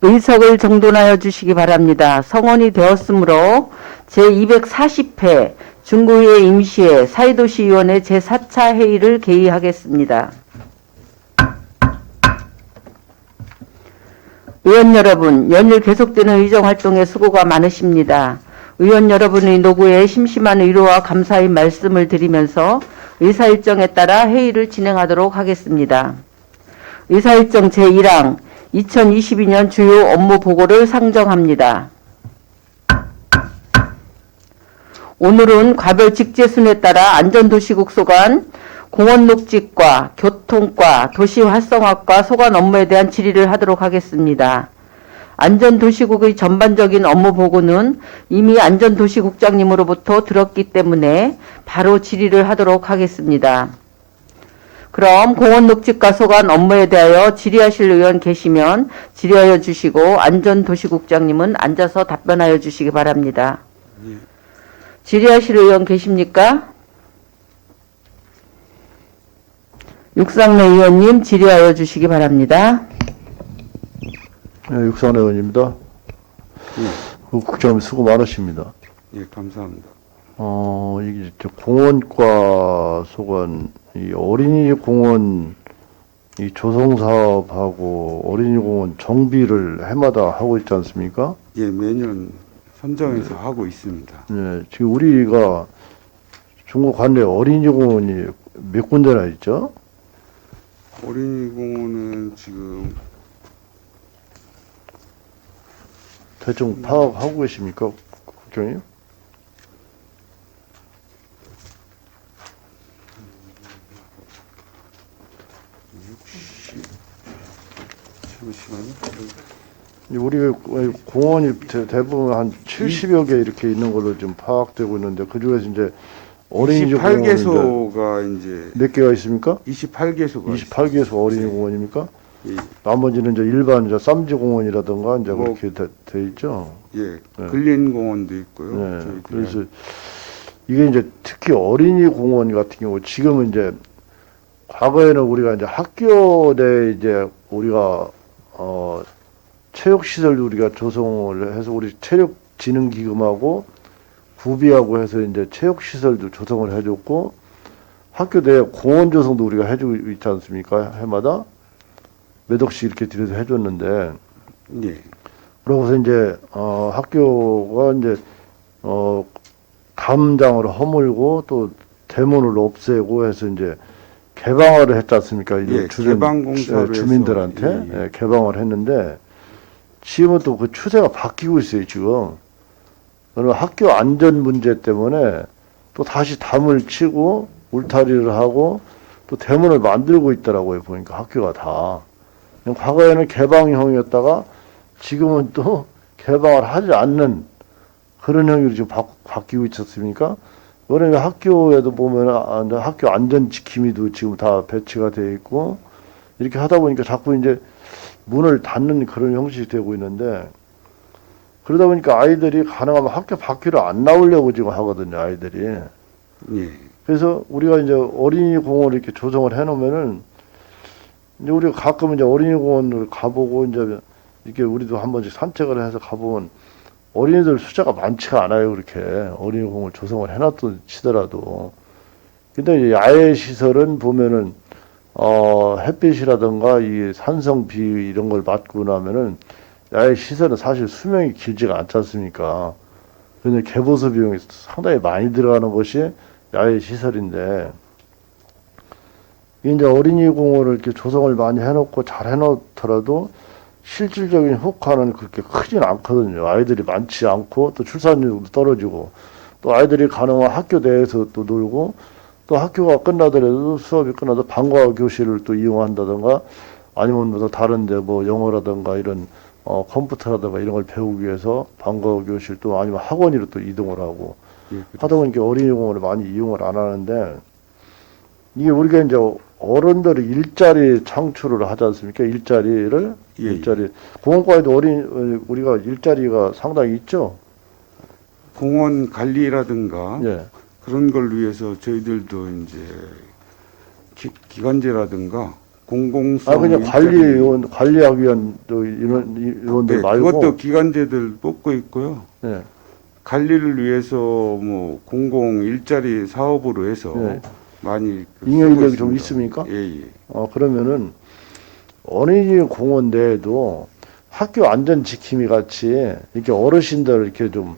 의석을 정돈하여 주시기 바랍니다. 성원이 되었으므로 제240회 중구회 임시회 사회도시위원회 제4차 회의를 개의하겠습니다. 의원 여러분, 연일 계속되는 의정활동에 수고가 많으십니다. 의원 여러분의 노고에 심심한 위로와 감사의 말씀을 드리면서 의사일정에 따라 회의를 진행하도록 하겠습니다. 의사일정 제1항 2022년 주요 업무 보고를 상정합니다. 오늘은 과별 직제순에 따라 안전도시국 소관, 공원녹지과, 교통과, 도시활성화과 소관 업무에 대한 질의를 하도록 하겠습니다. 안전도시국의 전반적인 업무 보고는 이미 안전도시국장님으로부터 들었기 때문에 바로 질의를 하도록 하겠습니다. 그럼 공원녹지과 소관 업무에 대하여 질의하실 의원 계시면 질의하여 주시고 안전도시국장님은 앉아서 답변하여 주시기 바랍니다. 질의하실 의원 계십니까? 육상래 의원님 질의하여 주시기 바랍니다. 네, 육상래 의원입니다. 국장님 수고 많으십니다. 예, 감사합니다. 이게 공원과 소관, 이 어린이 공원 이 조성 사업하고 어린이 공원 정비를 해마다 하고 있지 않습니까? 예, 매년 선정해서 하고 있습니다. 네, 지금 우리가 중국 관내 어린이 공원이 몇 군데나 있죠? 어린이 공원은 지금 대충 파악하고 계십니까, 국장님? 잠시만요. 우리 공원이 대부분 한 70여 개 이렇게 있는 걸로 좀 파악되고 있는데 그 중에서 이제 어린이 공원은 28개소가 이제 몇 개가 있습니까? 28개소가 28개소 어린이 공원입니까? 예, 나머지는 이제 일반 이제 쌈지 공원이라든가 이제 뭐, 그렇게 돼 있죠. 예, 네. 근린 공원도 있고요. 네. 저희들이 그래서 이게 이제 특히 어린이 공원 같은 경우 지금은 이제 과거에는 우리가 이제 학교 내 이제 우리가 체육 시설도 우리가 조성을 해서 우리 체력진흥기금하고 구비하고 해서 이제 체육 시설도 조성을 해줬고 학교 내 공원 조성도 우리가 해주고 있지 않습니까? 해마다 몇 억씩 이렇게 들여서 해줬는데 예, 그러고서 이제 학교가 이제 담장을 허물고 또 대문을 없애고 해서 이제 개방을 했지 않습니까? 이제 예, 개방 공사를 주민들한테 해서, 예, 예. 예, 개방을 했는데 지금은 또 그 추세가 바뀌고 있어요, 지금. 그러면 학교 안전 문제 때문에 또 다시 담을 치고 울타리를 하고 또 대문을 만들고 있더라고요, 보니까 학교가 다. 과거에는 개방형이었다가 지금은 또 개방을 하지 않는 그런 형태로 지금 바뀌고 있었습니까? 그러니까 학교에도 보면 학교 안전 지킴이도 지금 다 배치가 되어 있고 이렇게 하다 보니까 자꾸 이제 문을 닫는 그런 형식이 되고 있는데 그러다 보니까 아이들이 가능하면 학교 밖으로 안 나오려고 지금 하거든요, 아이들이. 예, 그래서 우리가 이제 어린이 공원을 이렇게 조성을 해놓으면은 이제 우리가 가끔 이제 어린이 공원을 가보고 이제 이렇게 우리도 한 번씩 산책을 해서 가보면 어린이들 숫자가 많지가 않아요, 그렇게. 어린이 공원을 조성을 해놨던 치더라도. 근데 이제 야외 시설은 보면은 햇빛이라든가 이 산성 비 이런 걸 맞고 나면은 야외 시설은 사실 수명이 길지가 않지 않습니까? 그래서 개보수 비용이 상당히 많이 들어가는 것이 야외 시설인데 이제 어린이 공원을 이렇게 조성을 많이 해놓고 잘 해놓더라도 실질적인 효과는 그렇게 크진 않거든요. 아이들이 많지 않고 또 출산율도 떨어지고 또 아이들이 가능한 학교 내에서 또 놀고 또 학교가 끝나더라도 수업이 끝나도 방과 교실을 또 이용한다든가 아니면 뭐 다른 데 뭐 영어라든가 이런 컴퓨터라든가 이런 걸 배우기 위해서 방과 교실 또 아니면 학원으로 또 이동을 하고 예, 하다 보니까 어린이 공원을 많이 이용을 안 하는데 이게 우리가 이제 어른들이 일자리 창출을 하지 않습니까? 일자리를 예, 일자리 공원과에도 우리가 일자리가 상당히 있죠. 공원 관리라든가 예, 그런 걸 위해서 저희들도 이제 기관제라든가 공공성 그냥 일자리. 관리하기 위한 또 인원들 네, 말고. 그것도 기관제들 뽑고 있고요. 네. 관리를 위해서 뭐 공공 일자리 사업으로 해서 네. 많이 잉여 쓰고 인력이 좀 있습니다. 있습니까? 예, 예. 그러면은 어린이 공원 내에도 학교 안전 지킴이 같이 이렇게 어르신들 이렇게 좀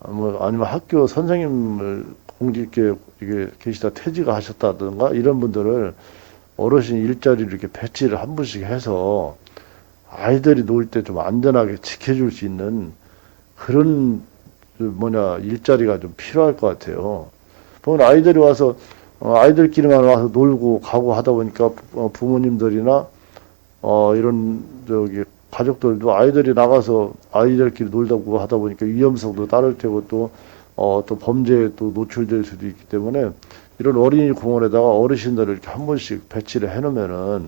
아니면 학교 선생님을 공직에 이게 계시다 퇴직하셨다든가 이런 분들을 어르신 일자리를 이렇게 배치를 한 분씩 해서 아이들이 놀 때 좀 안전하게 지켜줄 수 있는 그런 일자리가 좀 필요할 것 같아요. 보면 아이들이 와서 아이들끼리만 와서 놀고 가고 하다 보니까 부모님들이나 이런 가족들도 아이들이 나가서 아이들끼리 놀다고 하다 보니까 위험성도 따를 테고 또 범죄에 또 노출될 수도 있기 때문에 이런 어린이 공원에다가 어르신들을 이렇게 한 번씩 배치를 해놓으면은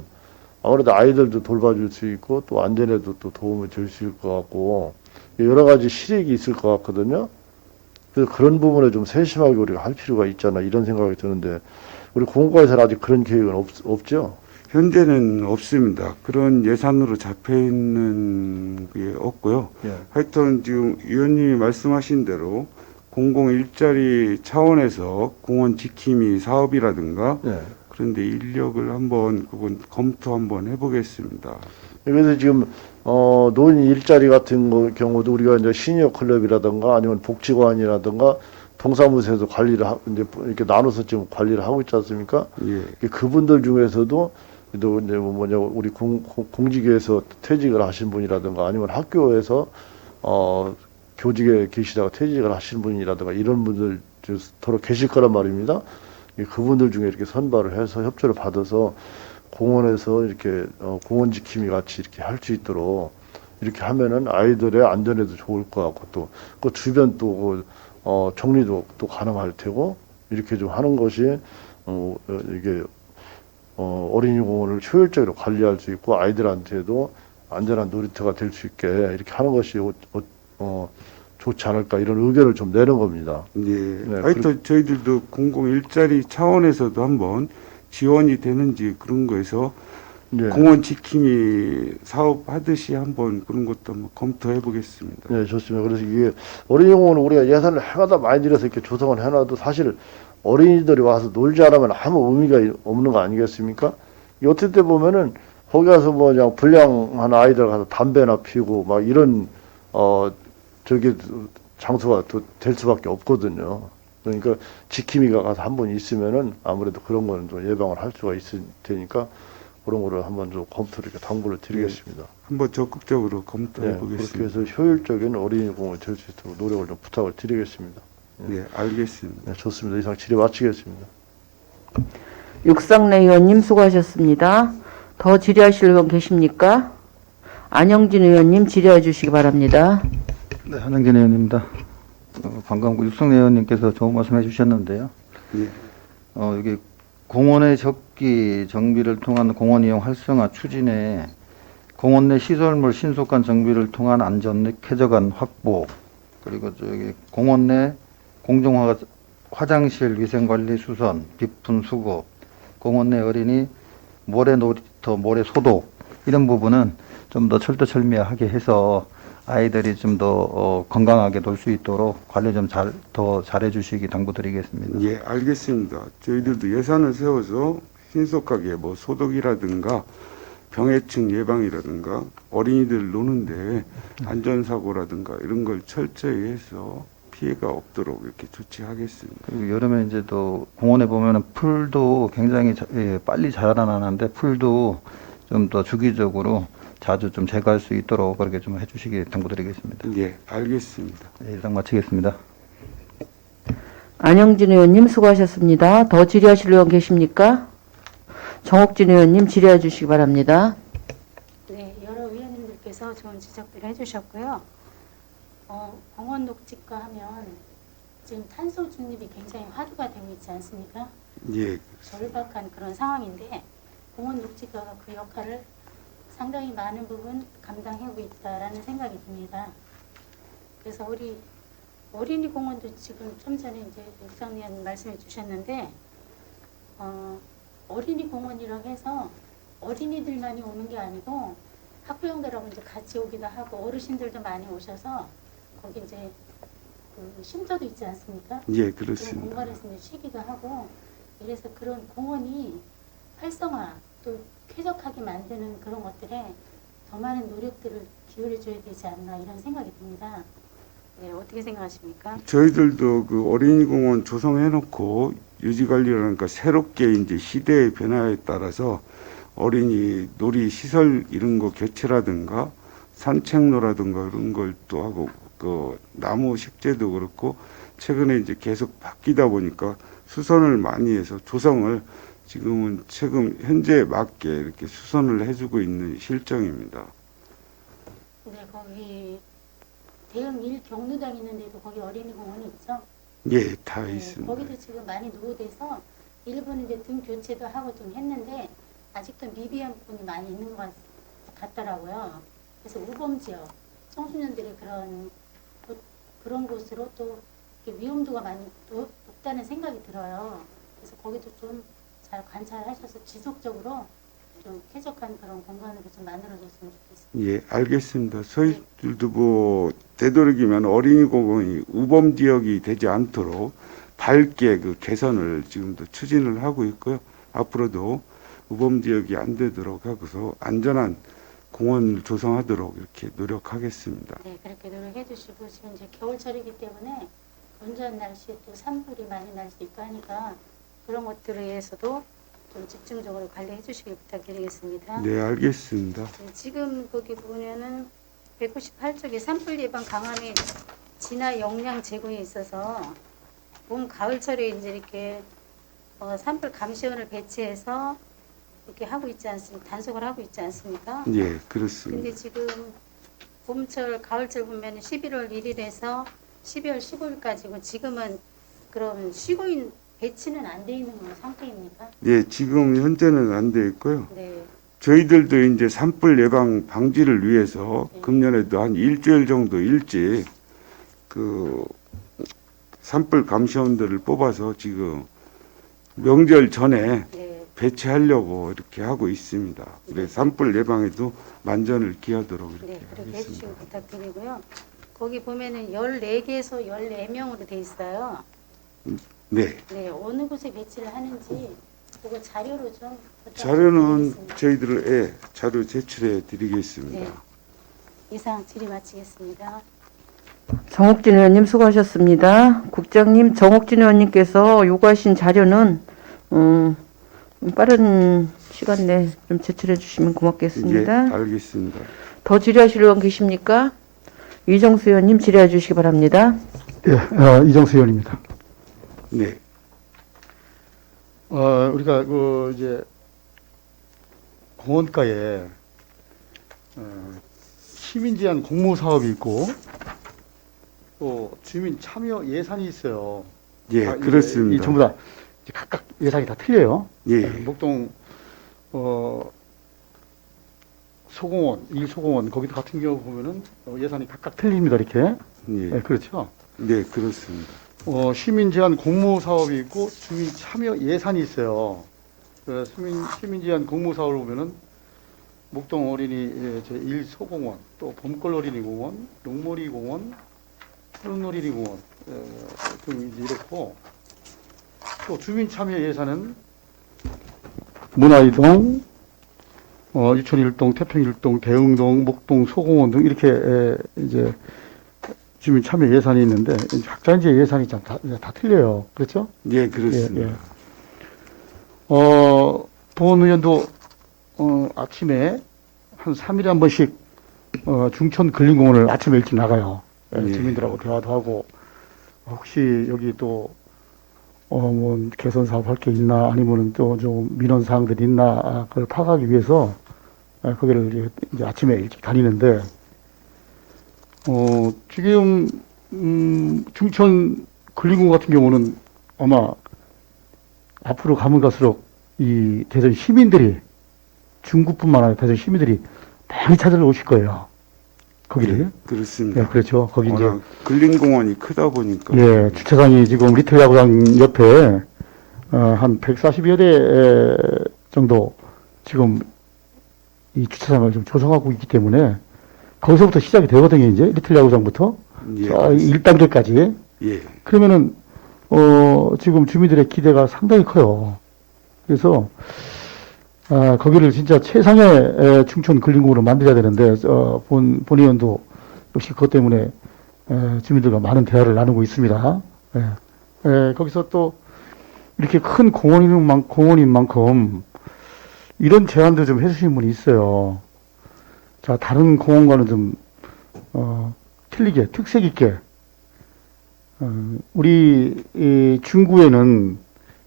아무래도 아이들도 돌봐줄 수 있고 또 안전에도 또 도움을 줄 수 있을 것 같고 여러 가지 실익이 있을 것 같거든요. 그래서 그런 부분에 좀 세심하게 우리가 할 필요가 있잖아 이런 생각이 드는데 우리 공과에서는 아직 그런 계획은 없죠? 현재는 없습니다. 그런 예산으로 잡혀 있는 게 없고요. 예. 하여튼 지금 위원님이 말씀하신 대로 공공 일자리 차원에서 공원 지킴이 사업이라든가 예. 그런데 인력을 한번 그건 검토 한번 해보겠습니다. 그래서 지금 노인 일자리 같은 경우도 우리가 이제 시니어 클럽이라든가 아니면 복지관이라든가 동사무소에서 관리를 이제 이렇게 나눠서 지금 관리를 하고 있지 않습니까? 예, 그분들 중에서도 또 이제 우리 공직에서 퇴직을 하신 분이라든가 아니면 학교에서 교직에 계시다가 퇴직을 하신 분이라든가 이런 분들 더러 계실 거란 말입니다. 그분들 중에 이렇게 선발을 해서 협조를 받아서 공원에서 이렇게 공원 지킴이 같이 이렇게 할 수 있도록 이렇게 하면은 아이들의 안전에도 좋을 것 같고 또 그 주변 또 정리도 또 가능할 테고 이렇게 좀 하는 것이 이게 어린이 공원을 효율적으로 관리할 수 있고 아이들한테도 안전한 놀이터가 될 수 있게 이렇게 하는 것이 좋지 않을까 이런 의견을 좀 내는 겁니다. 예. 하여튼 저희들도 공공 일자리 차원에서도 한번 지원이 되는지 그런 거에서 네. 공원 지킴이 사업 하듯이 한번 그런 것도 한번 검토해 보겠습니다. 네, 좋습니다. 그래서 이게 어린이 공원은 우리가 예산을 해마다 많이 들여서 이렇게 조성을 해놔도 사실 어린이들이 와서 놀지 않으면 아무 의미가 없는 거 아니겠습니까? 어떨 때 보면은 거기 가서 그냥 불량한 아이들 가서 담배나 피우고 막 이런 저기 장소가 또 될 수밖에 없거든요. 그러니까 지킴이가 가서 한 번 있으면은 아무래도 그런 거는 좀 예방을 할 수가 있을 테니까 그런 거를 한번 좀 검토를 이렇게 당부를 드리겠습니다. 한번 적극적으로 검토해 네, 그렇게 보겠습니다. 해서 효율적인 어린이 공원이 될 수 있도록 노력을 좀 부탁을 드리겠습니다. 네, 알겠습니다. 네, 좋습니다. 이상 질의 마치겠습니다. 육상래 의원님 수고하셨습니다. 더 질의하실 의원 계십니까? 안영진 의원님 질의해 주시기 바랍니다. 네, 한영진 의원입니다. 방금 육성래 의원님께서 좋은 말씀해 주셨는데요. 예. 여기 공원의 적기 정비를 통한 공원 이용 활성화 추진에 공원 내 시설물 신속한 정비를 통한 안전 및 쾌적한 확보, 그리고 저기 공원 내 공중 화장실 위생관리 수선, 비품 수거, 공원 내 어린이 모래 놀이터, 모래 소독 이런 부분은 좀 더 철두철미하게 해서 아이들이 좀 더 건강하게 놀 수 있도록 관리 좀 더 잘해 주시기 당부드리겠습니다. 예, 알겠습니다. 저희들도 예산을 세워서 신속하게 뭐 소독이라든가 병해충 예방이라든가 어린이들 노는데 안전사고라든가 이런 걸 철저히 해서 피해가 없도록 이렇게 조치하겠습니다. 그리고 여름에 이제 또 공원에 보면은 풀도 굉장히 빨리 자라나는데 풀도 좀 더 주기적으로 자주 좀 제거할 수 있도록 그렇게 좀 해주시기 당부드리겠습니다. 예, 알겠습니다. 네, 이상 마치겠습니다. 안영진 의원님 수고하셨습니다. 더 질의하실 의원 계십니까? 정옥진 의원님 질의해 주시기 바랍니다. 네, 여러 위원님들께서 좋은 지적들을 해주셨고요. 공원 녹지과 하면 지금 탄소 중립이 굉장히 화두가 되고 있지 않습니까? 예, 절박한 그런 상황인데 공원 녹지과가 그 역할을 상당히 많은 부분 감당하고 있다라는 생각이 듭니다. 그래서 우리 어린이 공원도 지금 좀 전에 이제 육상위원 말씀해 주셨는데 어린이 공원이라고 해서 어린이들만이 오는 게 아니고 학부형들하고 이제 같이 오기도 하고 어르신들도 많이 오셔서 거기 이제 그 쉼터도 있지 않습니까? 예, 그런 그렇습니다. 공간에서 이제 쉬기도 하고 이래서 그런 공원이 활성화 또 쾌적하게 만드는 그런 것들에 더 많은 노력들을 기울여줘야 되지 않나 이런 생각이 듭니다. 네, 어떻게 생각하십니까? 저희들도 그 어린이공원 조성해놓고 유지관리라니까 새롭게 이제 시대의 변화에 따라서 어린이 놀이 시설 이런 거 교체라든가 산책로라든가 이런 걸 또 하고 그 나무 식재도 그렇고 최근에 이제 계속 바뀌다 보니까 수선을 많이 해서 조성을 지금은 최근 현재에 맞게 이렇게 수선을 해주고 있는 실정입니다. 네, 거기 대형 1경로당 있는데도 거기 어린이 공원이 있죠? 예, 다 네, 있습니다. 거기도 지금 많이 노후돼서 일부는 이제 등 교체도 하고 좀 했는데 아직도 미비한 부분이 많이 있는 것 같더라고요. 그래서 우범 지역 청소년들이 그런 곳으로 또 이렇게 위험도가 많이 높다는 생각이 들어요. 그래서 거기도 좀 잘 관찰하셔서 지속적으로 좀 쾌적한 그런 공간으로 좀 만들어줬으면 좋겠습니다. 예, 알겠습니다. 저희들도 뭐 되도록이면 어린이공원이 우범 지역이 되지 않도록 밝게 그 개선을 지금도 추진을 하고 있고요. 앞으로도 우범 지역이 안 되도록 하고서 안전한 공원을 조성하도록 이렇게 노력하겠습니다. 네, 그렇게 노력해 주시고 지금 이제 겨울철이기 때문에 온전 날씨에 또 산불이 많이 날 수 있고 하니까 그런 것들에 의해서도 좀 집중적으로 관리해 주시길 부탁드리겠습니다. 네, 알겠습니다. 네, 지금 거기 보면은 198쪽에 산불 예방 강화및 진화 역량 제공에 있어서 봄 가을철에 이제 이렇게 산불 감시원을 배치해서 이렇게 하고 있지 않습니까? 단속을 하고 있지 않습니까? 예, 그렇습니다. 근데 지금 봄철, 가을철 보면 11월 1일에서 12월 15일까지고 지금은 그럼 쉬고 있는 배치는 안 돼 있는 상태입니까? 예, 지금 현재는 안 돼 있고요. 네. 저희들도 이제 산불 예방 방지를 위해서 네. 금년에도 한 일주일 정도 일찍 그 산불 감시원들을 뽑아서 지금 명절 전에 네. 배치하려고 이렇게 하고 있습니다. 그래서 산불 예방에도 만전을 기하도록 이렇게 네, 그렇게 하겠습니다. 해주시면 부탁드리고요. 거기 보면은 14개에서 14명으로 돼 있어요. 네, 네, 어느 곳에 배치를 하는지 그거 자료로 좀 자료는 부탁드리겠습니다. 저희들 자료 제출해 드리겠습니다. 네. 이상 질의 마치겠습니다. 정옥진 의원님 수고하셨습니다. 국장님, 정옥진 의원님께서 요구하신 자료는 빠른 시간 내에 좀 제출해 주시면 예, 고맙겠습니다. 알겠습니다. 더 질의하실 의원 계십니까? 이정수 의원님 질의해 주시기 바랍니다. 예, 이정수 의원입니다. 네, 우리가 이제 공원가에 시민 제한 공모 사업이 있고 또 주민 참여 예산이 있어요. 예, 이 그렇습니다. 전부 다 이제 각각 예산이 다 틀려요. 예, 목동 소공원, 일소공원 거기도 같은 경우 보면은 예산이 각각 틀립니다. 이렇게. 예, 네, 그렇죠. 네, 그렇습니다. 시민 제한 공모 사업이 있고 주민 참여 예산이 있어요. 그 시민 제한 공모 사업을 보면은 목동 어린이 제1 소공원, 또 봄골 어린이 공원, 용머리 공원, 푸른 어린이 공원 등 이제 이렇고 또 주민 참여 예산은 문화이동, 유천일동, 태평일동, 대흥동, 목동 소공원 등 이렇게 이제 주민 참여 예산이 있는데 각자 이제 예산이 다 틀려요. 그렇죠? 예, 그렇습니다. 보원 의원도 아침에 한 3일에 한 번씩 중천 근린공원을 아침에 일찍 나가요. 예. 주민들하고 대화도 하고 혹시 여기 또 뭐 개선 사업 할 게 있나 아니면은 또 좀 민원 사항들이 있나 그걸 파악하기 위해서 거기를 이제 아침에 일찍 다니는데 지금 중천 근린공원 같은 경우는 아마 앞으로 가면 갈수록 이 대전 시민들이 중구뿐만 아니라 대전 시민들이 많이 찾으러 오실 거예요. 거기를. 예, 그렇습니다. 네, 그렇죠. 거기 이제 워낙 근린공원이 크다 보니까 예, 주차장이 지금 리틀 야구장 옆에 한 140여 대 정도 지금 이 주차장을 좀 조성하고 있기 때문에 거기서부터 시작이 되거든요. 이제 리틀 야구장부터 예, 1단계까지. 예, 그러면은 지금 주민들의 기대가 상당히 커요. 그래서 거기를 진짜 최상의 충촌 근린공원으로 만들어야 되는데 본의원도 역시 그것 때문에 주민들과 많은 대화를 나누고 있습니다. 거기서 또 이렇게 큰 공원인 만큼 이런 제안도 좀 해주신 분이 있어요. 자, 다른 공원과는 좀 틀리게 특색 있게 우리 이 중구에는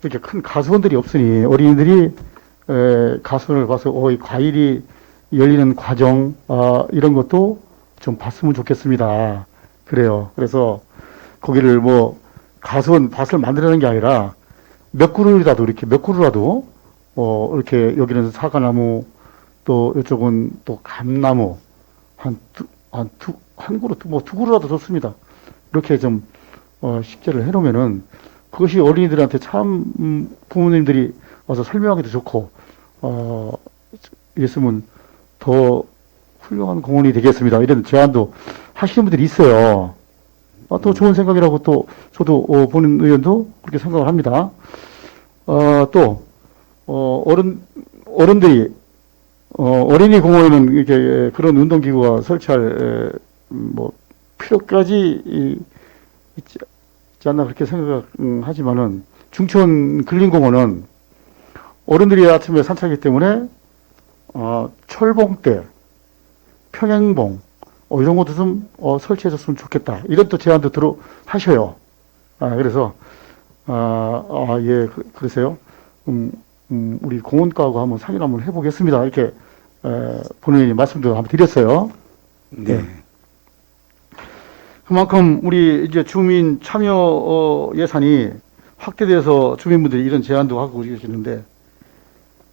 이렇게 큰 가수원들이 없으니 어린이들이 가수원을 봐서 이 과일이 열리는 과정 이런 것도 좀 봤으면 좋겠습니다. 그래요. 그래서 거기를 뭐 가수원 밭을 만들라는 게 아니라 몇 그루라도 이렇게 여기는 사과나무 또 이쪽은 또 감나무 한 그루 뭐 두 그루라도 좋습니다. 이렇게 좀 식재를 해놓으면은 그것이 어린이들한테 참 부모님들이 와서 설명하기도 좋고 이랬으면 더 훌륭한 공원이 되겠습니다. 이런 제안도 하시는 분들이 있어요. 또 좋은 생각이라고 또 저도 보는 의원도 그렇게 생각을 합니다. 또 어른들이 어린이 공원에는 이렇게 그런 운동기구가 설치할 뭐 필요까지 있지 않나 그렇게 생각하지만은 중촌 근린공원은 어른들이 아침에 산책하기 때문에 철봉대, 평행봉 이런 것도 좀 설치해줬으면 좋겠다. 이런 또 제안도 하셔요. 그래서 예, 그러세요. 우리 공원과하고 한번 상의를 한번 해보겠습니다. 이렇게 본인이 말씀도 한번 드렸어요. 네. 그만큼 우리 이제 주민 참여 예산이 확대돼서 주민분들이 이런 제안도 하고 계시는데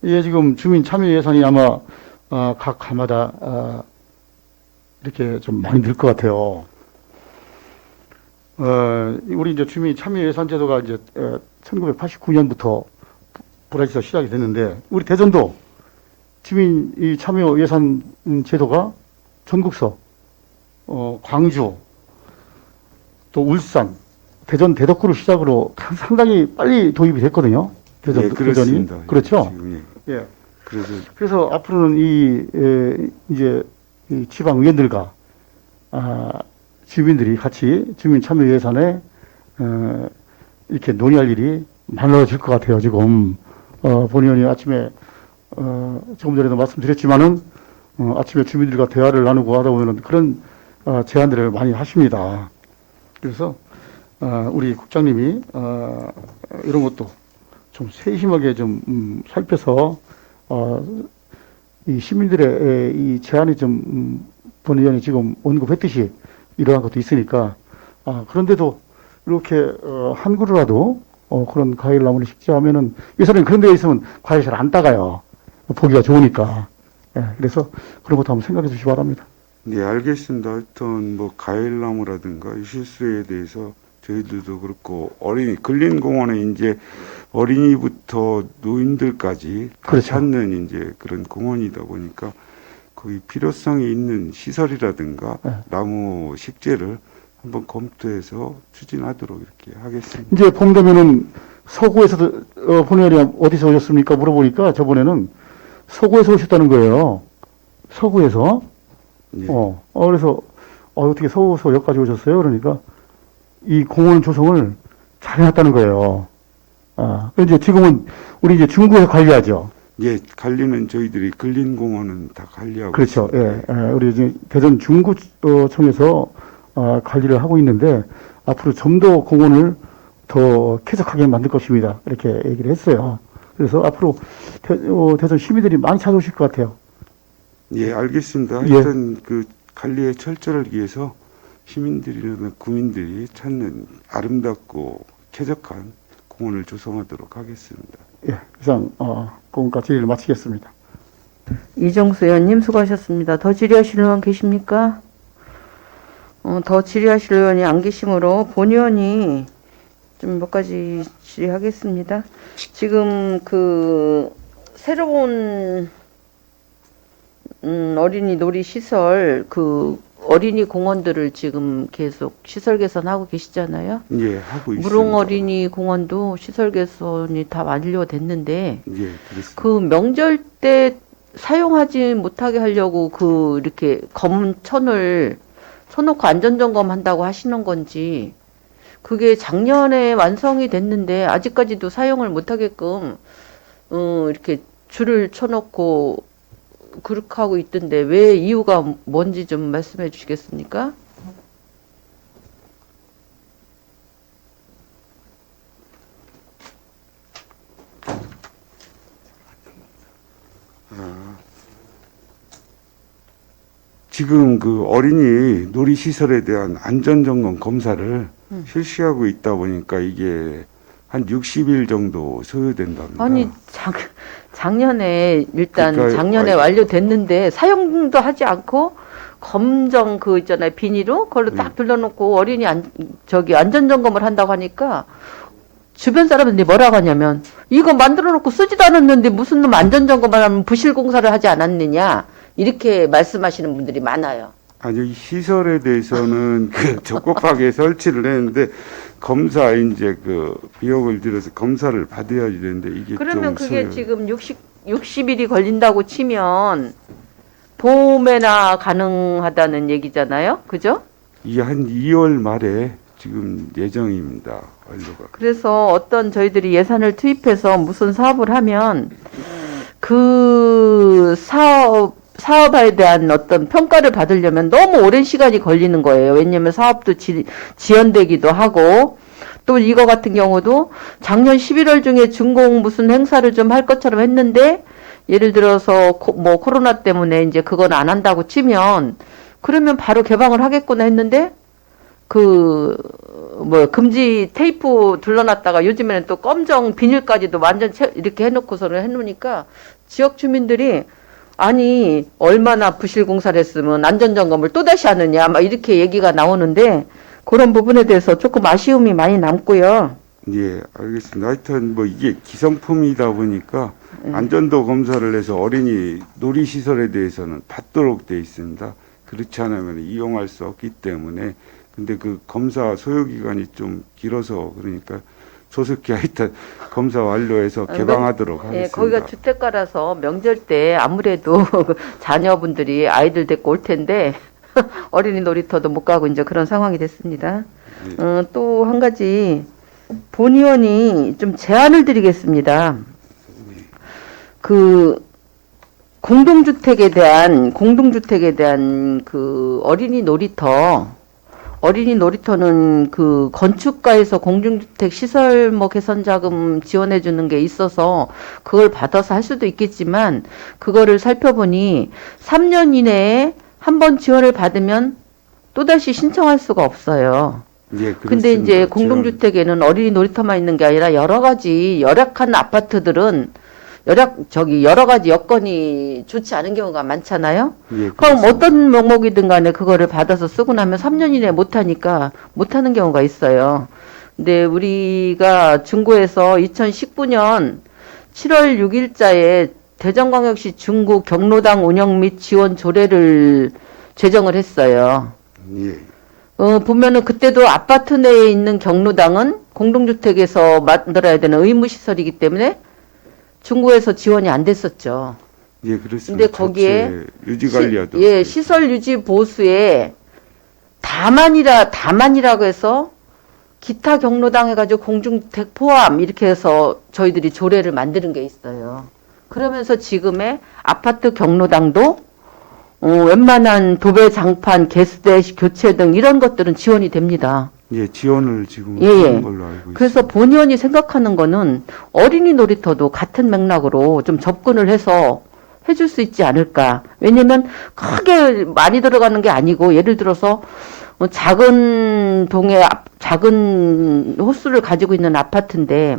이게 지금 주민 참여 예산이 아마 각 가마다 이렇게 좀 많이 늘 것 같아요. 우리 이제 주민 참여 예산 제도가 이제 1989년부터 브라질에서 시작이 됐는데 우리 대전도 주민 이 참여 예산 제도가 전국서 광주 또 울산 대전 대덕구를 시작으로 상당히 빨리 도입이 됐거든요. 대전이 예, 그렇습니다. 그렇죠. 지금, 예. 예. 그래서 앞으로는 이제 이 지방 의원들과 주민들이 같이 주민 참여 예산에 이렇게 논의할 일이 많아질 것 같아요. 지금 본의원이 아침에 조금 전에도 말씀드렸지만은 아침에 주민들과 대화를 나누고 하다 보면은 그런 제안들을 많이 하십니다. 그래서 우리 국장님이 이런 것도 좀 세심하게 좀 살펴서 이 시민들의 이 제안이 좀 본의원이 지금 언급했듯이 이러한 것도 있으니까 그런데도 이렇게 한 그루라도 그런 과일 나무를 식재하면은 예전에는 그런 데에 있으면 과일 잘 안 따가요. 보기가 좋으니까. 그래서 그런 것도 한번 생각해 주시기 바랍니다. 네, 알겠습니다. 하여튼 뭐 과일나무라든가 이 실수에 대해서 저희들도 그렇고 근린공원에 이제 어린이부터 노인들까지 다 그렇죠. 찾는 이제 그런 공원이다 보니까 거기 필요성이 있는 시설이라든가 나무 식재를 한번 검토해서 추진하도록 이렇게 하겠습니다. 이제 봄 되면은 서구에서도 본의원이 어디서 오셨습니까? 물어보니까 저번에는 서구에서 오셨다는 거예요. 서구에서. 네. 그래서 어떻게 서구에서 여기까지 오셨어요? 그러니까 이 공원 조성을 잘 해놨다는 거예요. 이제 지금은 우리 이제 중구에서 관리하죠. 예, 관리는 저희들이 근린공원은 다 관리하고 그렇죠. 있습니다. 예, 우리 이제 대전 중구청에서 관리를 하고 있는데 앞으로 좀 더 공원을 더 쾌적하게 만들 것입니다. 이렇게 얘기를 했어요. 그래서 앞으로 대전 시민들이 많이 찾아오실 것 같아요. 예, 알겠습니다. 예. 하여튼 그 관리의 철저를 위해서 시민들이나 구민들이 찾는 아름답고 쾌적한 공원을 조성하도록 하겠습니다. 예, 이상 공원과 질의를 마치겠습니다. 이정수 의원님 수고하셨습니다. 더 질의하실 의원 계십니까? 더 질의하실 의원이 안 계시므로 본의원이 좀 몇 가지 질의하겠습니다. 지금 그 새로운 어린이 놀이 시설 그 어린이 공원들을 지금 계속 시설 개선하고 계시잖아요. 예, 하고 있습니다. 무릉 어린이 공원도 시설 개선이 다 완료됐는데 예, 그렇습니다. 그 명절 때 사용하지 못하게 하려고 그 이렇게 검은 천을 쳐놓고 안전점검 한다고 하시는 건지 그게 작년에 완성이 됐는데 아직까지도 사용을 못하게끔 이렇게 줄을 쳐놓고 그렇게 하고 있던데 왜 이유가 뭔지 좀 말씀해 주시겠습니까? 지금 그 어린이 놀이시설에 대한 안전점검 검사를 실시하고 있다 보니까 이게 한 60일 정도 소요된답니다. 아니 작년에 일단 그러니까 작년에 아니- 완료됐는데 사용도 하지 않고 검정 그 있잖아요 비닐로 그걸로 딱 둘러놓고 어린이 안전점검을 한다고 하니까 주변 사람들이 뭐라고 하냐면 이거 만들어놓고 쓰지도 않았는데 무슨 놈 안전점검을 하면 부실공사를 하지 않았느냐 이렇게 말씀하시는 분들이 많아요. 아니, 이 시설에 대해서는 그 적법하게 설치를 했는데 검사 이제 그 비용을 들여서 검사를 받아야 되는데 이게 그러면 좀 그게 지금 60일이 걸린다고 치면 봄에나 가능하다는 얘기잖아요. 그죠? 이게 한 2월 말에 지금 예정입니다. 완료가. 그래서 어떤 저희들이 예산을 투입해서 무슨 사업을 하면 그 사업에 대한 어떤 평가를 받으려면 너무 오랜 시간이 걸리는 거예요. 왜냐면 사업도 지연되기도 하고 또 이거 같은 경우도 작년 11월 중에 준공 무슨 행사를 좀 할 것처럼 했는데 예를 들어서 뭐 코로나 때문에 이제 그건 안 한다고 치면 그러면 바로 개방을 하겠구나 했는데 그 뭐 금지 테이프 둘러놨다가 요즘에는 또 검정 비닐까지도 완전 이렇게 해놓고서는 해놓으니까 지역 주민들이 아니 얼마나 부실 공사를 했으면 안전점검을 또다시 하느냐 막 이렇게 얘기가 나오는데 그런 부분에 대해서 조금 아쉬움이 많이 남고요. 예, 알겠습니다. 하여튼 뭐 이게 기성품이다 보니까 안전도 검사를 해서 어린이 놀이시설에 대해서는 받도록 돼 있습니다. 그렇지 않으면 이용할 수 없기 때문에 근데 그 검사 소요 기간이 좀 길어서 그러니까 조속히 하여튼 검사 완료해서 개방하도록 하겠습니다. 예, 거기가 주택가라서 명절 때 아무래도 자녀분들이 아이들 데리고 올 텐데 어린이 놀이터도 못 가고 이제 그런 상황이 됐습니다. 또 한 가지 본의원이 좀 제안을 드리겠습니다. 그 공동주택에 대한 그 어린이 놀이터는 그 건축가에서 공중주택 시설 뭐 개선 자금 지원해 주는 게 있어서 그걸 받아서 할 수도 있겠지만 그거를 살펴보니 3년 이내에 한 번 지원을 받으면 또다시 신청할 수가 없어요. 예, 근데 이제 그렇습니다. 공동주택에는 어린이 놀이터만 있는 게 아니라 여러 가지 열악한 아파트들은 여러 가지 여건이 좋지 않은 경우가 많잖아요. 예, 그럼 그렇습니다. 어떤 명목이든 간에 그거를 받아서 쓰고 나면 3년 이내에 못하니까 못하는 경우가 있어요. 근데 우리가 중구에서 2019년 7월 6일자에 대전광역시 중구 경로당 운영 및 지원 조례를 제정을 했어요. 예. 보면은 그때도 아파트 내에 있는 경로당은 공동주택에서 만들어야 되는 의무시설이기 때문에 중구에서 지원이 안 됐었죠. 예, 그렇습니다. 근데 거기에 유지 관리하도록. 예, 시설 유지 보수에 다만이라고 해서 기타 경로당 해가지고 공중주택 포함 이렇게 해서 저희들이 조례를 만드는 게 있어요. 그러면서 지금의 아파트 경로당도 웬만한 도배 장판, 개수대 교체 등 이런 것들은 지원이 됩니다. 예, 지원을 지금 예, 하는 걸로 알고 그래서 있습니다. 본의원이 생각하는 거는 어린이 놀이터도 같은 맥락으로 좀 접근을 해서 해줄 수 있지 않을까. 왜냐면 크게 많이 들어가는 게 아니고 예를 들어서 작은 동에 작은 호수를 가지고 있는 아파트인데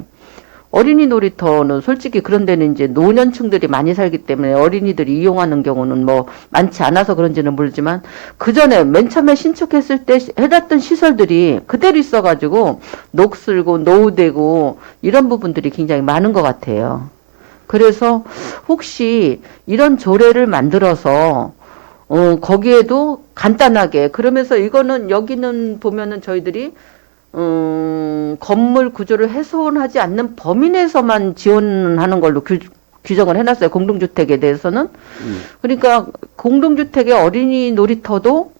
어린이 놀이터는 솔직히 그런 데는 이제 노년층들이 많이 살기 때문에 어린이들이 이용하는 경우는 뭐 많지 않아서 그런지는 모르지만 그 전에 맨 처음에 신축했을 때 해놨던 시설들이 그대로 있어가지고 녹슬고 노후되고 이런 부분들이 굉장히 많은 것 같아요. 그래서 혹시 이런 조례를 만들어서 거기에도 간단하게 그러면서 이거는 여기는 보면은 저희들이 건물 구조를 훼손하지 않는 범위 내에서만 지원하는 걸로 규정을 해놨어요. 공동주택에 대해서는. 그러니까 공동주택의 어린이 놀이터도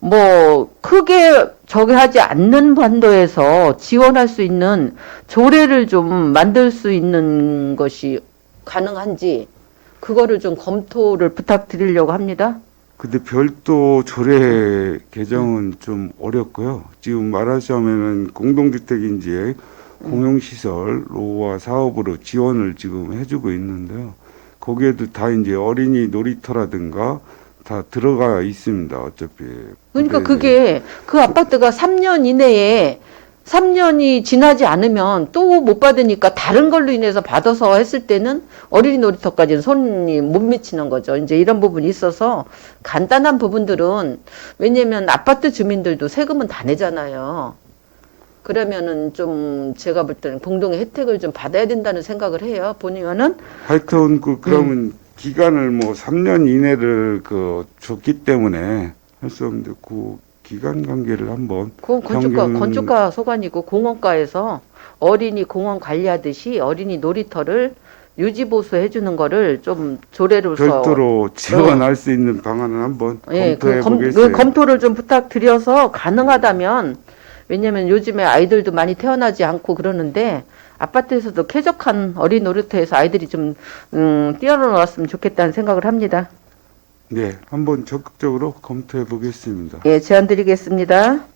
뭐 크게 저기 하지 않는 반도에서 지원할 수 있는 조례를 좀 만들 수 있는 것이 가능한지 그거를 좀 검토를 부탁드리려고 합니다. 근데 별도 조례 개정은 좀 어렵고요. 지금 말하자면은 공동주택인지 공용시설로와 사업으로 지원을 지금 해주고 있는데요. 거기에도 다 이제 어린이 놀이터라든가 다 들어가 있습니다. 어차피. 그러니까 근데 그게 그 아파트가 3년 이내에 3년이 지나지 않으면 또 못 받으니까 다른 걸로 인해서 받아서 했을 때는 어린이 놀이터까지는 손이 못 미치는 거죠. 이제 이런 부분이 있어서 간단한 부분들은 왜냐면 아파트 주민들도 세금은 다 내잖아요. 그러면은 좀 제가 볼 때는 공동의 혜택을 좀 받아야 된다는 생각을 해요. 보니까는 하여튼 그러면 기간을 뭐 3년 이내를 줬기 때문에 할 수 없는데 그 기간 관계를 한번 그건 건축가 소관이고 공원가에서 어린이 공원 관리하듯이 어린이 놀이터를 유지 보수해 주는 거를 좀 조례로서 별도로 지원할 수 있는 방안을 한번 검토해 보겠어요. 검토를 좀 부탁드려서 가능하다면 왜냐면 요즘에 아이들도 많이 태어나지 않고 그러는데 아파트에서도 쾌적한 어린이 놀이터에서 아이들이 좀 뛰어놀았으면 좋겠다는 생각을 합니다. 네, 한번 적극적으로 검토해 보겠습니다. 예, 제안 드리겠습니다.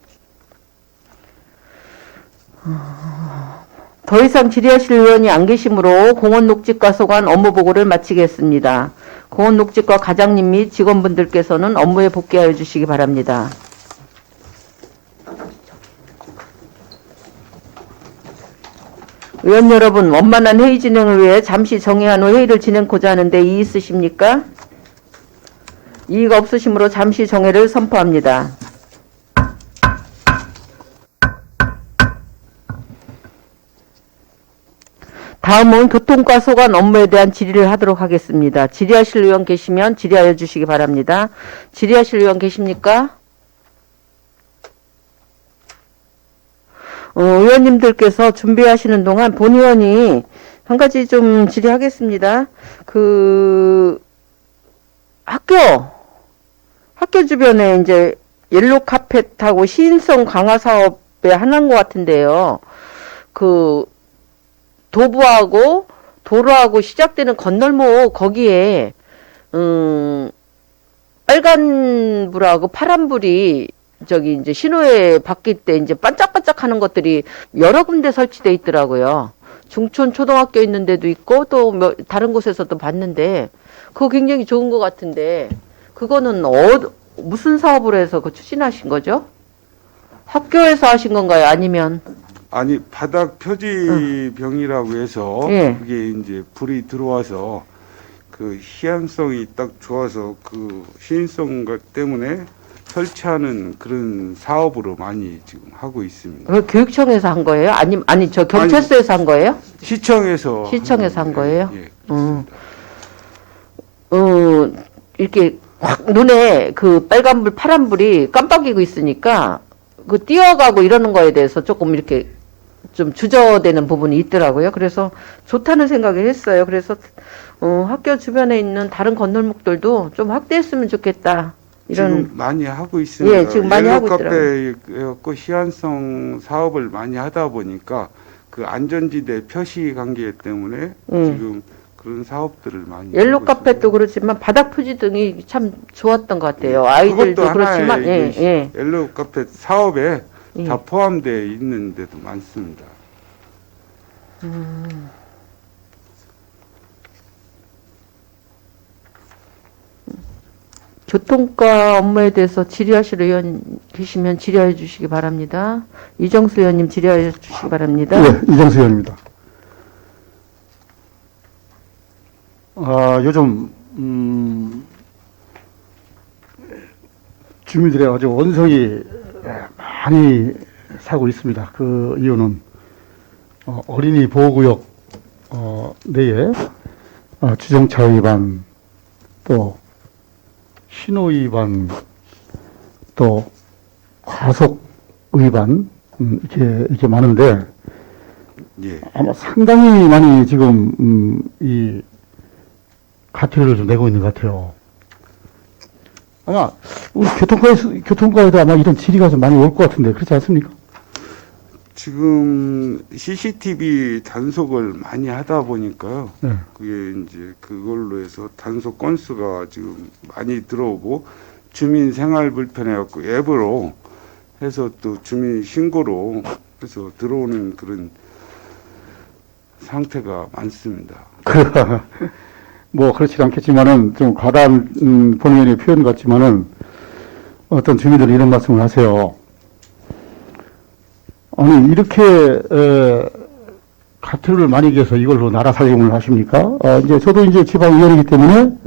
더 이상 질의하실 의원이 안 계시므로 공원녹지과 소관 업무 보고를 마치겠습니다. 공원녹지과 과장님 및 직원분들께서는 업무에 복귀하여 주시기 바랍니다. 의원 여러분, 원만한 회의 진행을 위해 잠시 정회한 후 회의를 진행코자 하는데 이의 있으십니까? 이의가 없으시므로 잠시 정회를 선포합니다. 다음은 교통과 소관 업무에 대한 질의를 하도록 하겠습니다. 질의하실 의원 계시면 질의하여 주시기 바랍니다. 질의하실 의원 계십니까? 의원님들께서 준비하시는 동안 본 의원이 한 가지 좀 질의하겠습니다. 학교 주변에 이제 옐로 카펫하고 시인성 강화 사업의 하나인 것 같은데요. 도보하고 도로하고 시작되는 건널목 거기에 빨간 불하고 파란 불이 저기 이제 신호에 바뀔 때 이제 반짝반짝 하는 것들이 여러 군데 설치돼 있더라고요. 중촌 초등학교 있는 데도 있고 또 다른 곳에서도 봤는데 그거 굉장히 좋은 것 같은데 그거는 무슨 사업으로 해서 추진하신 거죠? 학교에서 하신 건가요? 아니면 아니 바닥 표지병이라고 해서 예. 그게 이제 불이 들어와서 그 희한성이 딱 좋아서 그 시인성 때문에 설치하는 그런 사업으로 많이 지금 하고 있습니다. 그 교육청에서 한 거예요? 아니 저 경찰서에서 한 거예요? 시청에서 한 거예요? 예, 이렇게 확 눈에 그 빨간불, 파란불이 깜빡이고 있으니까 그 뛰어가고 이러는 거에 대해서 조금 이렇게 좀 주저되는 부분이 있더라고요. 그래서 좋다는 생각을 했어요. 그래서 학교 주변에 있는 다른 건널목들도 좀 확대했으면 좋겠다. 지금 많이 하고 있습니다. 예, 지금 많이 하고 있더라고요. 카페 희한성 사업을 많이 하다 보니까 그 안전지대 표시 관계 때문에 지금 그런 사업들을 많이 옐로 하고 카펫도 있습니다. 그렇지만 바닥 표지 등이 참 좋았던 것 같아요. 아이들도 그것도 그렇지만 하나의 예. 옐로 카펫 사업에 예. 다 포함되어 있는 데도 많습니다. 교통과 업무에 대해서 질의하실 의원 계시면 질의해 주시기 바랍니다. 이정수 의원님 질의해 주시기 바랍니다. 네, 이정수 의원입니다. 요즘 주민들의 아주 원성이 많이 사고 있습니다. 그 이유는 어린이 보호구역 내에 주정차 위반, 또 신호 위반, 또 과속 위반, 이렇게 많은데, 예. 아마 상당히 많이 지금, 이 과태료를 좀 내고 있는 것 같아요. 아마, 우리 교통과에도 아마 이런 질의가 좀 많이 올 것 같은데, 그렇지 않습니까? 지금 CCTV 단속을 많이 하다 보니까요. 네. 그게 이제 그걸로 해서 단속 건수가 지금 많이 들어오고 주민 생활 불편해갖고 앱으로 해서 또 주민 신고로 해서 들어오는 그런 상태가 많습니다. 뭐, 그렇지 않겠지만은, 좀 과다한 본의원의 표현 같지만은, 어떤 주민들은 이런 말씀을 하세요. 아니, 이렇게, 과태료를 많이 계서 이걸로 나라 살림을 하십니까? 이제 저도 이제 지방의원이기 때문에,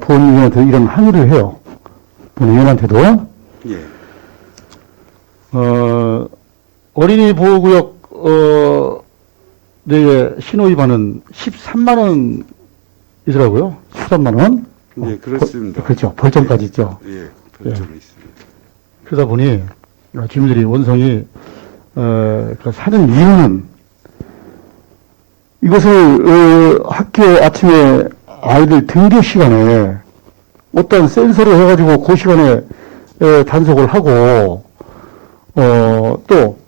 본의원한테 이런 항의를 해요. 본의원한테도. 예. 어린이 보호구역, 내에 신호 위반은 13만 원이더라고요. 13만 원. 예, 그렇습니다. 그렇죠. 벌점까지 있죠. 예, 별점이 있습니다. 그러다 보니 주민들이 원성이 그 사는 이유는 이것을 학교 아침에 아이들 등교 시간에 어떤 센서로 해가지고 그 시간에 단속을 하고 또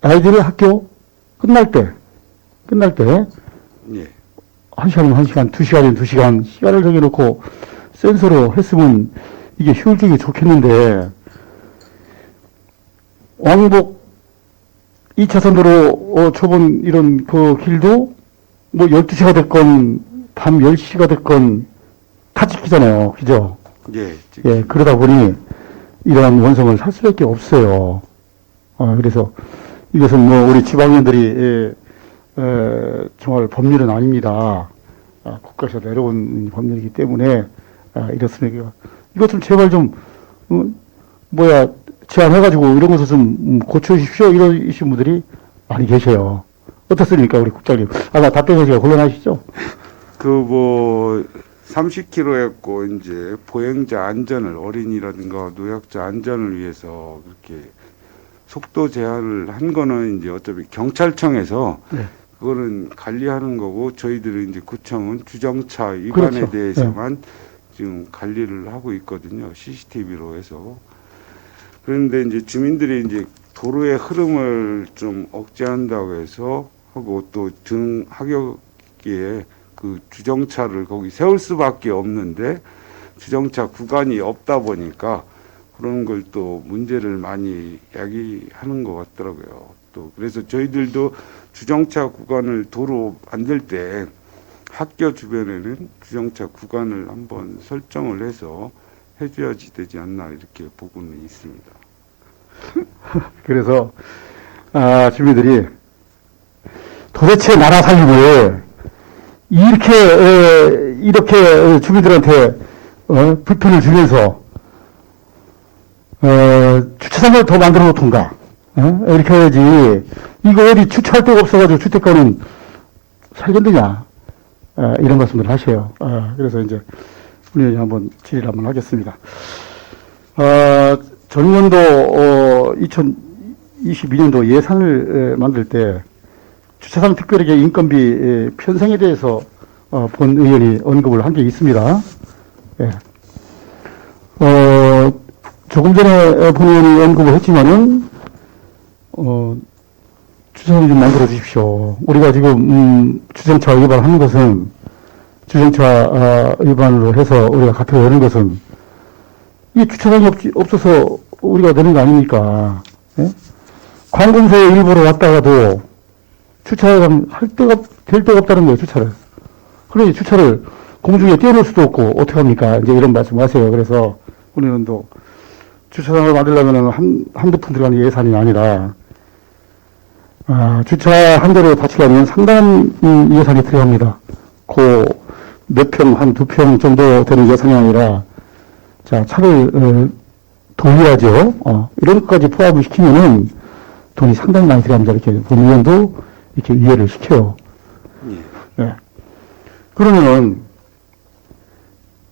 아이들의 학교 끝날 때 예. 1시간이면 1시간, 2시간이면 2시간 시간을 정해놓고 센서로 했으면 이게 효율적이 좋겠는데 왕복 2차선 도로 좁은 이런 그 길도 뭐 12시가 됐건 밤 10시가 됐건 다 지키잖아요. 그죠? 예. 예, 그러다 보니 이러한 원성을 살 수밖에 없어요. 그래서 이것은 뭐 우리 지방의원들이 정말 법률은 아닙니다. 국가에서 내려온 법률이기 때문에 이렇습니다. 이것 좀 제발 좀 제안해가지고 이런 것을 좀 고쳐주십시오 이러신 분들이 많이 계셔요. 어떻습니까, 우리 국장님? 아까 답변하시기가 곤란하시죠? 30km 했고 이제 보행자 안전을 어린이라든가 노약자 안전을 위해서 그렇게 속도 제한을 한 거는 이제 어차피 경찰청에서 네. 그거는 관리하는 거고 저희들은 이제 구청은 주정차 위반에 그렇죠. 대해서만 지금 관리를 하고 있거든요. CCTV로 해서. 그런데 이제 주민들이 이제 도로의 흐름을 좀 억제한다고 해서 하고 또 등 하격기에 그 주정차를 거기 세울 수밖에 없는데 주정차 구간이 없다 보니까 그런 걸 또 문제를 많이 야기하는 것 같더라고요. 또 그래서 저희들도 주정차 구간을 도로 만들 때 학교 주변에는 주정차 구간을 한번 설정을 해서 해줘야지 되지 않나 이렇게 보고는 있습니다. 그래서 주민들이 도대체 나라 살림을 이렇게 주민들한테 불편을 주면서 주차장을 더 만들어 놓던가 이렇게 해야지. 이거 어디 주차할 데가 없어가지고 주택가는 살겠느냐 이런 말씀을 하셔요. 그래서 이제 우리 한번 질의를 한번 하겠습니다. 전년도 2022년도 예산을 만들 때 주차장 특별하게 인건비 편성에 대해서 본 의원이 언급을 한 게 있습니다. 예. 조금 전에 본 의원이 언급을 했지만은 주차장 좀 만들어 주십시오. 우리가 지금 주정차 위반하는 것은 주정차 위반으로 해서 우리가 과태료 내는 것은 이 주차장이 없어서 우리가 내는 거 아닙니까? 예? 관공서에 일부러 왔다가도 주차장 될 데가 없다는 거예요, 주차를. 그러니 주차를 공중에 띄워놓을 수도 없고, 어떻게 합니까? 이제 이런 말씀 하세요. 그래서 우리는 또 주차장을 만들려면 한두 푼 들어가는 예산이 아니라, 주차 한 대를 바치려면 상당한 예산이 필요합니다. 몇 평, 한 2평 정도 되는 예산이 아니라, 자, 차를, 돌려야죠. 이런 것까지 포함을 시키면은 돈이 상당히 많이 들어갑니다. 이렇게 본의원도 이렇게 이해를 시켜요. 예. 예. 그러면은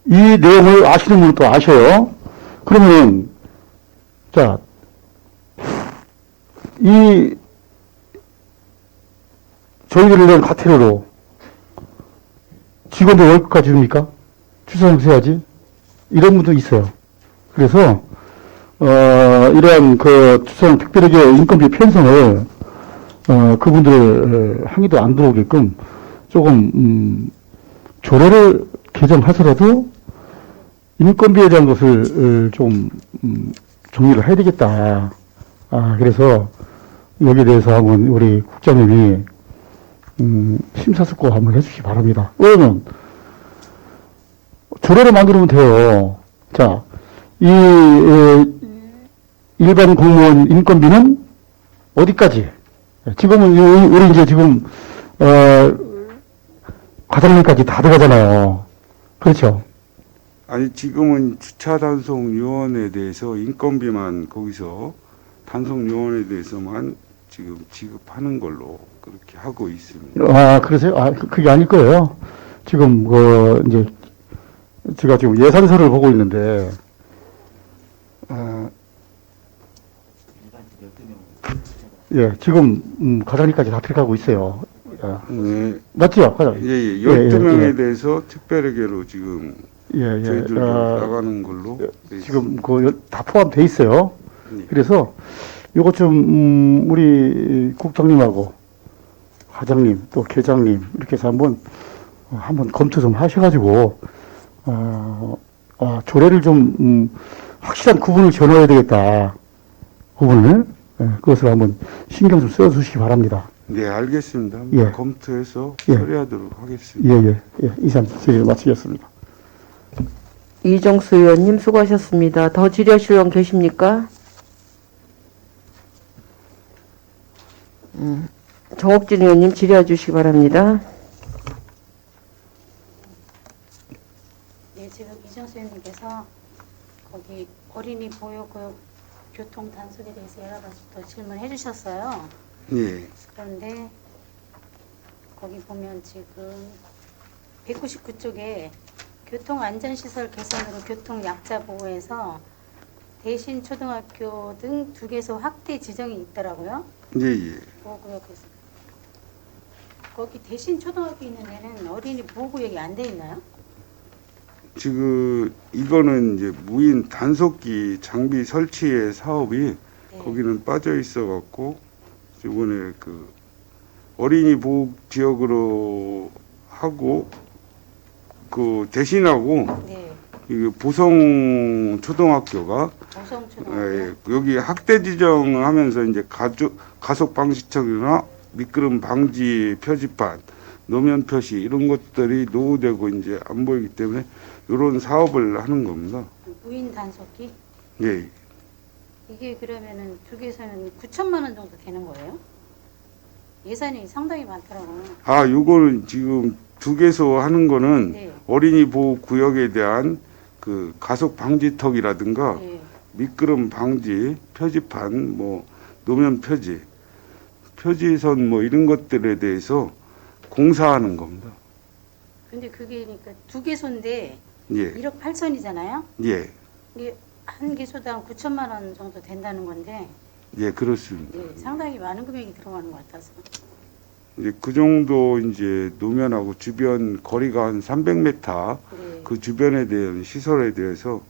이 내용을 아시는 분은 또 아셔요. 그러면은 자, 이 저희들을 낸 카테고리로 직원들 월급까지 줍니까? 추사장 써야지. 이런 분도 있어요. 그래서 이러한 그 추사장 특별하게 인건비 편성을 그분들 항의도 안 들어오게끔 조금 조례를 개정하더라도 인건비에 대한 것을 좀 정리를 해야 되겠다. 그래서 여기에 대해서 한번 우리 국장님이 심사숙고 한번 해주시기 바랍니다. 왜냐면 조례를 만들면 돼요. 자, 이 일반 공무원 인건비는 어디까지? 지금은 우리 이제 지금 과장님까지 다 들어가잖아요. 그렇죠? 아니 지금은 주차 단속 요원에 대해서 인건비만 거기서 단속 요원에 대해서만 지금 지급하는 걸로 그렇게 하고 있습니다. 그러세요? 그게 아닐 거예요. 지금 이제 제가 지금 예산서를 보고 있는데 예, 지금 과장님까지 다 들어가고 있어요. 네. 맞죠, 과장님? 예, 예. 12명에 예. 대해서 특별회계로 지금 예. 저희들도 나가는 걸로 돼 지금 다 포함돼 있어요. 네. 그래서 요거 좀 우리 국장님하고 과장님 또 계장님 이렇게 해서 한번 검토 좀 하셔가지고 조례를 좀 확실한 구분을 지어놔야 되겠다. 구분을 그것을 한번 신경 좀 써주시기 바랍니다. 네, 알겠습니다. 한번 예. 검토해서 예. 처리하도록 하겠습니다. 예. 이상 질의를 마치겠습니다. 이정수 의원님 수고하셨습니다. 더 질의하실 분 계십니까? 정옥진 의원님 질의해 주시기 바랍니다. 네, 지금 이정수 의원님께서 거기 어린이 보호구역 교통 단속에 대해서 여러 가지 또 질문해 주셨어요. 예. 그런데 거기 보면 지금 199쪽에 교통안전시설 개선으로 교통약자 보호에서 대신 초등학교 등 2개소 확대 지정이 있더라고요. 예. 보호구역에서. 거기 대신 초등학교 있는 데는 어린이 보호구역이 안 돼 있나요? 지금 이거는 이제 무인 단속기 장비 설치의 사업이 네. 거기는 빠져 있어 갖고 이번에 그 어린이 보호 지역으로 하고 그 대신하고 네. 이게 보성 초등학교가 보성초등학교. 여기 학대 지정을 하면서 이제 가속 방지턱이나 미끄럼 방지 표지판, 노면 표시 이런 것들이 노후되고 이제 안 보이기 때문에 이런 사업을 하는 겁니다. 무인 단속기? 예. 이게 그러면은 2개소면 9천만 원 정도 되는 거예요? 예산이 상당히 많더라고요. 요거는 지금 2개소 하는 거는 네. 어린이 보호 구역에 대한 그 가속 방지턱이라든가 네. 미끄럼 방지 표지판, 뭐 노면 표지, 표지선 뭐 이런 것들에 대해서 공사하는 겁니다. 근데 그게 그러니까 2개소인데 예, 1억 8천이잖아요. 예, 이게 한 개소당 9천만 원 정도 된다는 건데 예, 그렇습니다. 네, 상당히 많은 금액이 들어가는 것 같아서. 이제 그 정도 이제 노면하고 주변 거리가 한 300m 네. 그 주변에 대한 시설에 대해서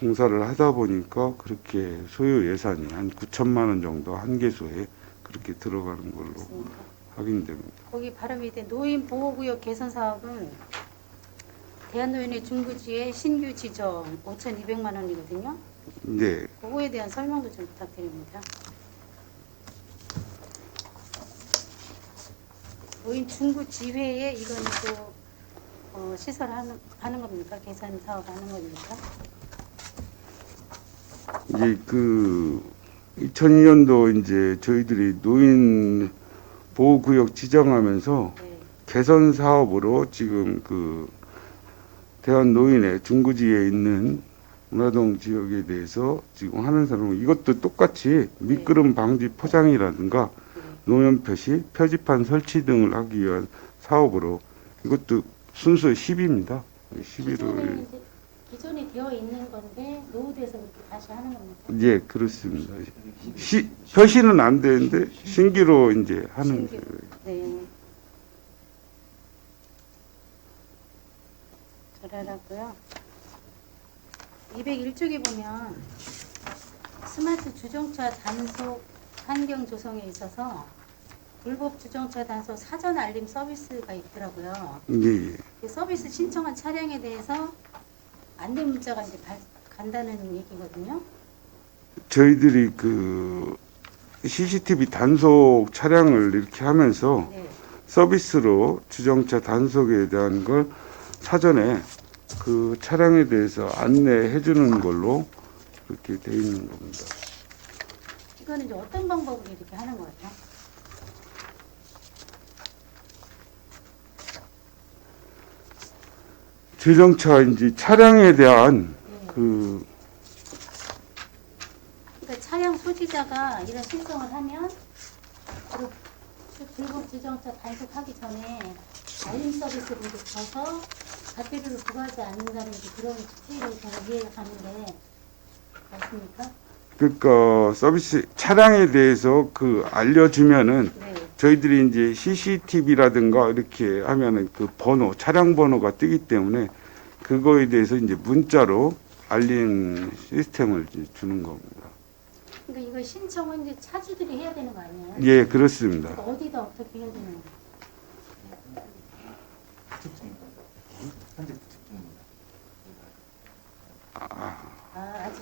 공사를 하다 보니까 그렇게 소요 예산이 한 9천만 원 정도 한 개소에 그렇게 들어가는 걸로 그렇습니까? 확인됩니다. 거기 바로 밑에 노인 보호구역 개선 사업은 대한노인의 중구지의 신규 지정 5,200만 원이거든요. 네, 그거에 대한 설명도 좀 부탁드립니다. 노인 중구 지회에 이건 또 시설 하는 겁니까? 개선 사업 하는 겁니까? 이제 그 2002년도 이제 저희들이 노인 보호구역 지정하면서 네. 개선 사업으로 지금 그 대한노인의 중구지에 있는 문화동 지역에 대해서 지금 하는 사람은 이것도 똑같이 미끄럼 방지 포장이라든가 노면 표시, 표지판 설치 등을 하기 위한 사업으로 이것도 순서 10입니다. 기존에 11월. 이제 기존에 되어 있는 건데 노후돼서 그렇게 다시 하는 겁니다. 예, 그렇습니다. 표시는 안 되는데 신규로 이제 하는 신규. 네. 잘하고요. 201쪽에 보면 스마트 주정차 단속 환경 조성에 있어서 불법 주정차 단속 사전 알림 서비스가 있더라고요. 예, 예. 그 서비스 신청한 차량에 대해서 안내 문자가 이제 간다는 얘기거든요. 저희들이 그 CCTV 단속 차량을 이렇게 하면서 네. 서비스로 주정차 단속에 대한 걸 사전에 그 차량에 대해서 안내해 주는 걸로 그렇게 돼 있는 겁니다. 이거는 이제 어떤 방법으로 이렇게 하는 거예요? 주정차 이제 차량에 대한 그 그러니까 차량 소지자가 이런 신청을 하면 불법 주정차 단속하기 전에 알림 서비스를 이제 줘서 과태료를 부과하지 않는다는 이제 그런 취지로 저는 이해가 가는데 맞습니까? 그러니까 서비스 차량에 대해서 그 알려주면은 네. 저희들이 이제 CCTV라든가 이렇게 하면은 그 번호, 차량 번호가 뜨기 때문에 그거에 대해서 이제 문자로 알림 시스템을 이제 주는 겁니다. 그러니까 이거 신청은 이제 차주들이 해야 되는 거 아니에요? 예, 그렇습니다. 그러니까 어디다 어떻게 해야 되는 거예요?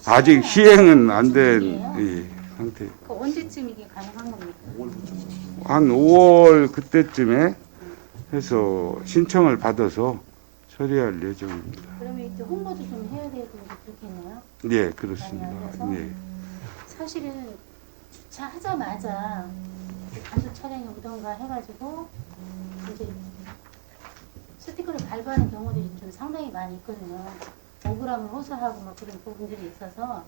아직 시행은 안 된 중이에요? 예, 상태. 그 언제쯤 이게 가능한 겁니까? 한 5월 그때쯤에 해서 신청을 받아서 처리할 예정입니다. 그러면 이때 홍보도 좀 해야 되고 그렇겠네요. 예, 그렇습니다. 예. 사실은 주차하자마자 단속 차량이 오던가 해가지고 이제 스티커를 발부하는 경우들이 좀 상당히 많이 있거든요. 억울함을 호소하고 뭐 그런 부분들이 있어서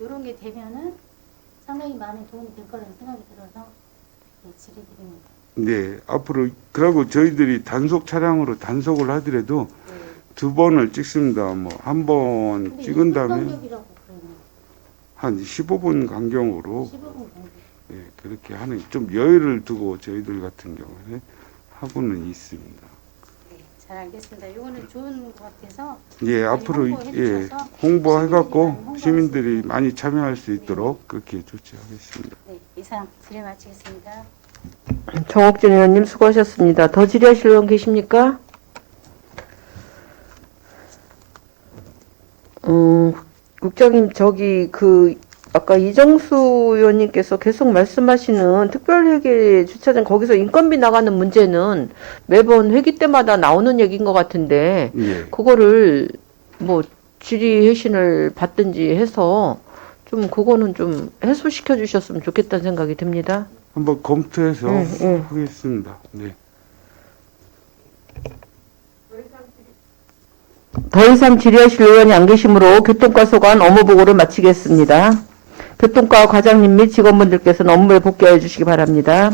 이런 게 되면은 상당히 많은 도움이 될 거라는 생각이 들어서 질의드립니다. 네, 앞으로 그리고 저희들이 단속 차량으로 단속을 하더라도 네. 2번을 찍습니다. 뭐 한 번 근데 찍은 1분 다음에 간격이라고 그러네요. 한 15분 간격으로 15분 간격. 예, 그렇게 하는 좀 여유를 두고 저희들 같은 경우에 하고는 있습니다. 네, 잘 알겠습니다. 이거는 좋은 것 같아서 예, 많이 앞으로 홍보해 예, 주셔서 홍보해갖고 시민들이 시민들이 많이 참여할 수 있도록 그렇게 조치하겠습니다. 네, 이상 질의 마치겠습니다. 정옥진 의원님 수고하셨습니다. 더 질의하실 의원 계십니까? 국장님 저기 아까 이정수 의원님께서 계속 말씀하시는 특별회계 주차장 거기서 인건비 나가는 문제는 매번 회기 때마다 나오는 얘기인 것 같은데 예, 그거를 뭐 질의 회신을 받든지 해서 좀 그거는 좀 해소시켜 주셨으면 좋겠다는 생각이 듭니다. 한번 검토해서 응. 하겠습니다. 네. 더 이상 질의하실 의원이 안 계시므로 교통과 소관 업무 보고를 마치겠습니다. 교통과 과장님 및 직원분들께서는 업무에 복귀하여 주시기 바랍니다.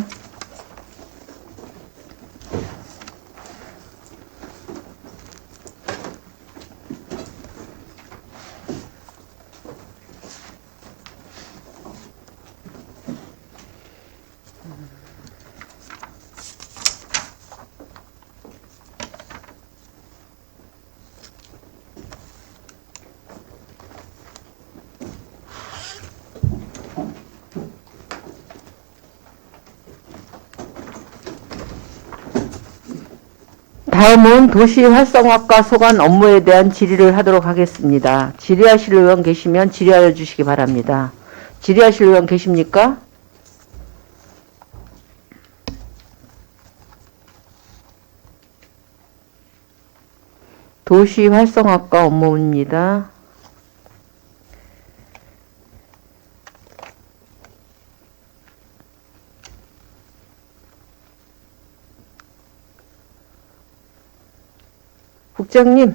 다음은 도시 활성화과 소관 업무에 대한 질의를 하도록 하겠습니다. 질의하실 의원 계시면 질의하여 주시기 바랍니다. 질의하실 의원 계십니까? 도시 활성화과 업무입니다. 국장님,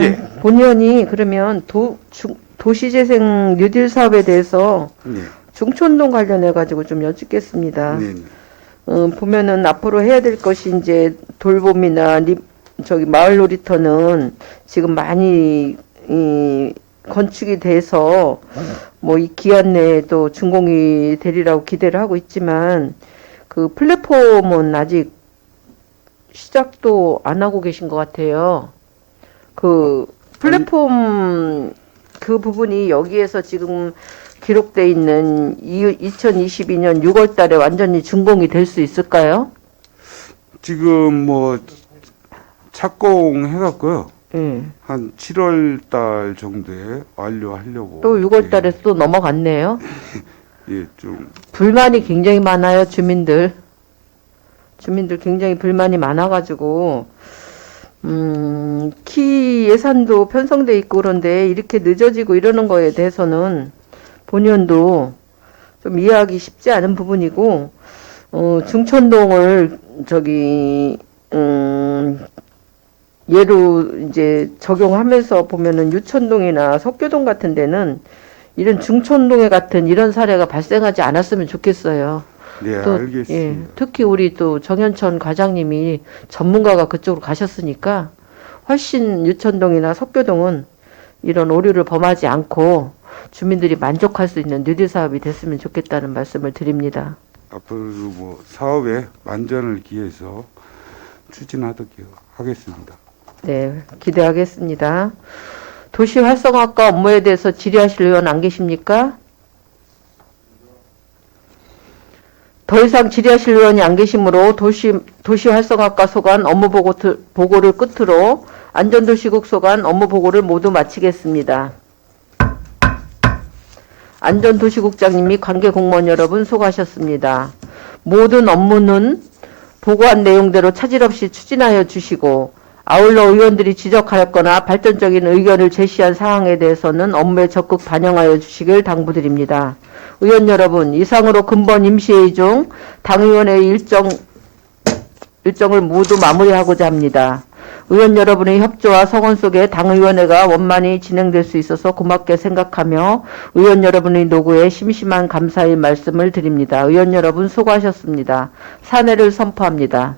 예. 본 의원이 그러면 도시재생 뉴딜 사업에 대해서 네. 중촌동 관련해 가지고 좀 여쭙겠습니다. 네. 보면은 앞으로 해야 될 것이 이제 돌봄이나 저기 마을 놀이터는 지금 많이 건축이 돼서 뭐 이 기한 내에 또 준공이 되리라고 기대를 하고 있지만 그 플랫폼은 아직 시작도 안 하고 계신 것 같아요. 그 플랫폼 그 부분이 여기에서 지금 기록돼 있는 2022년 6월 달에 완전히 준공이 될 수 있을까요? 지금 뭐 착공해갖고요. 예. 한 7월 달 정도에 완료하려고. 또 6월 달에 또 넘어갔네요. 예, 좀 불만이 굉장히 많아요, 주민들. 주민들 굉장히 불만이 많아가지고, 키 예산도 편성돼 있고 그런데 이렇게 늦어지고 이러는 거에 대해서는 본의원도 좀 이해하기 쉽지 않은 부분이고, 중천동을 예로 이제 적용하면서 보면은 유천동이나 석교동 같은 데는 이런 중천동에 같은 이런 사례가 발생하지 않았으면 좋겠어요. 네, 또, 알겠습니다. 예, 특히 우리 또 정현천 과장님이 전문가가 그쪽으로 가셨으니까 훨씬 유천동이나 석교동은 이런 오류를 범하지 않고 주민들이 만족할 수 있는 뉴딜 사업이 됐으면 좋겠다는 말씀을 드립니다. 앞으로도 뭐 사업에 만전을 기해서 추진하도록 하겠습니다. 네, 기대하겠습니다. 도시 활성화과 업무에 대해서 질의하실 의원 안 계십니까? 더 이상 질의하실 의원이 안 계시므로 도시 활성화과 소관 업무 보고를 끝으로 안전도시국 소관 업무 보고를 모두 마치겠습니다. 안전도시국장님 및 관계 공무원 여러분 수고하셨습니다. 모든 업무는 보고한 내용대로 차질 없이 추진하여 주시고 아울러 의원들이 지적하였거나 발전적인 의견을 제시한 사항에 대해서는 업무에 적극 반영하여 주시길 당부드립니다. 의원 여러분, 이상으로 근본 임시회의 중 당의원의 일정을 모두 마무리하고자 합니다. 의원 여러분의 협조와 성원 속에 당의원회가 원만히 진행될 수 있어서 고맙게 생각하며 의원 여러분의 노고에 심심한 감사의 말씀을 드립니다. 의원 여러분 수고하셨습니다. 사내를 선포합니다.